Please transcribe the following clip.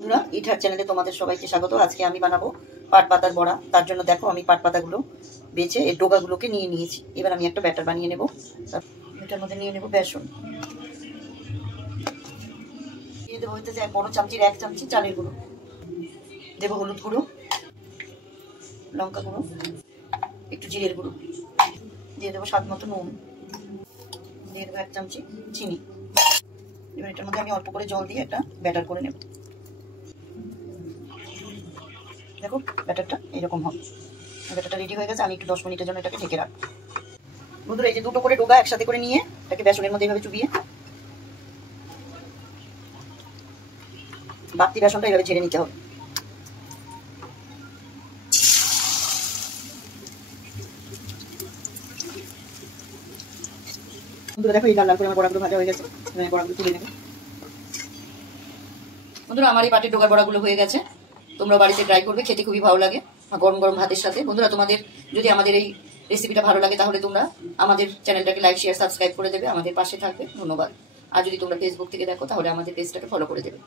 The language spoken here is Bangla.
বন্ধুরা, ইটার চ্যানেলে তোমাদের সবাইকে স্বাগত। আজকে আমি বানাবো পাট পাতার বড়া। তার জন্য দেখো আমি পাট পাতাগুলো বেছে এর ডোগাগুলোকে নিয়ে নিয়েছি। এবার আমি একটা ব্যাটার বানিয়ে নেব। এটার মধ্যে নিয়ে নেব বেসন, দিয়ে দেবো হইতে যায় বড় চামচির 1 চামচি চালের গুঁড়ো, দেবো হলুদ গুঁড়ো, লঙ্কা গুঁড়ো, একটু জিরের গুঁড়ো, দিয়ে দেবো স্বাদ মতো নুন, দিয়ে দেবো 1 চামচি চিনি। এবার এটার মধ্যে আমি অল্প করে জল দিয়ে একটা ব্যাটার করে নেব। দেখো ব্যাটারটা এরকম হবে। ব্যাটারটা রেডি হয়ে গেছে। আমি একটু 10 মিনিটের জন্য এটাকে ঢেকে রাখবো। বন্ধুরা, এই যে দুটো করে ডোগা একসাথে করে নিয়ে এটাকে বেসনের মধ্যে এইভাবে চুবিয়ে বাড়তি বেসনটা এইভাবে ঝেড়ে নিতে হবে। বন্ধুরা দেখো, এই লাল লাল করে আমার বড়াগুলো ভাজা হয়ে গেছে। আমি বড়াগুলো তুলে নেব। বন্ধুরা, আমার এই পাটের ডোগার বড়াগুলো হয়ে গেছে। তোমরা বাড়িতে ট্রাই করবে, খেতে খুবই ভালো লাগে গরম গরম ভাতের সাথে। বন্ধুরা, তোমাদের যদি আমাদের এই রেসিপিটা ভালো লাগে তাহলে তোমরা আমাদের চ্যানেলটাকে লাইক শেয়ার সাবস্ক্রাইব করে দেবে, আমাদের পাশে থাকবে। ধন্যবাদ। আর যদি তোমরা ফেসবুক থেকে দেখো তাহলে আমাদের পেজটাকে ফলো করে দেবে।